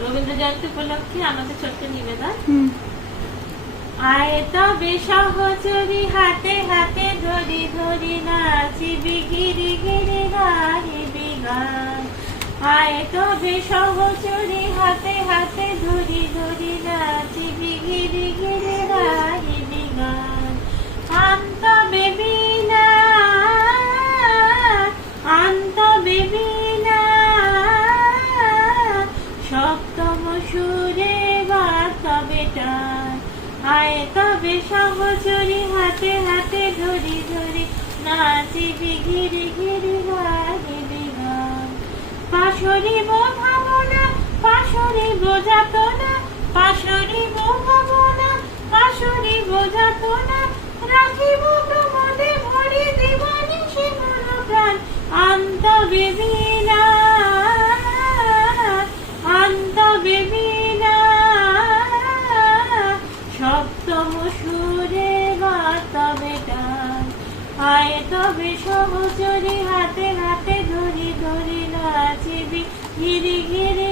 রবীন্দ্র জয়ন্তী উপলক্ষে আমাদের ছোট্ট নিবেদন। আয় তবে সহচরী হাতে হাতে ধরি ধরি নাচিবি গিরি গিরি গাহিবি গান। আয় তবে সহচরী হাতে হাতে ধরি ধরি নাচিবি গিরি গিরি গাহিবি গান। আন্ত বেবিনা আন্ত বেবিনা সপ্তম সুরে বাতবে টান। আয় তবে সহচরী হাতে হাতে ধরি ধরি নাচিবি গিরি গিরি গাহিবি গান। পাশরিব ভাবনা পাশরিব যাতনা পাশরিব ভাবনা পাশরিব যাতনা রাখিব প্রমোদে ভরি দিবানি শিমুর প্রাণ। আন্ত বেবিনা আন্ত বেবিনা সপ্তম সুরে বাতবে টান। আয় তবে সহচরী হাতে হাতে ধরি ধরি নাচিবি গিরি গিরি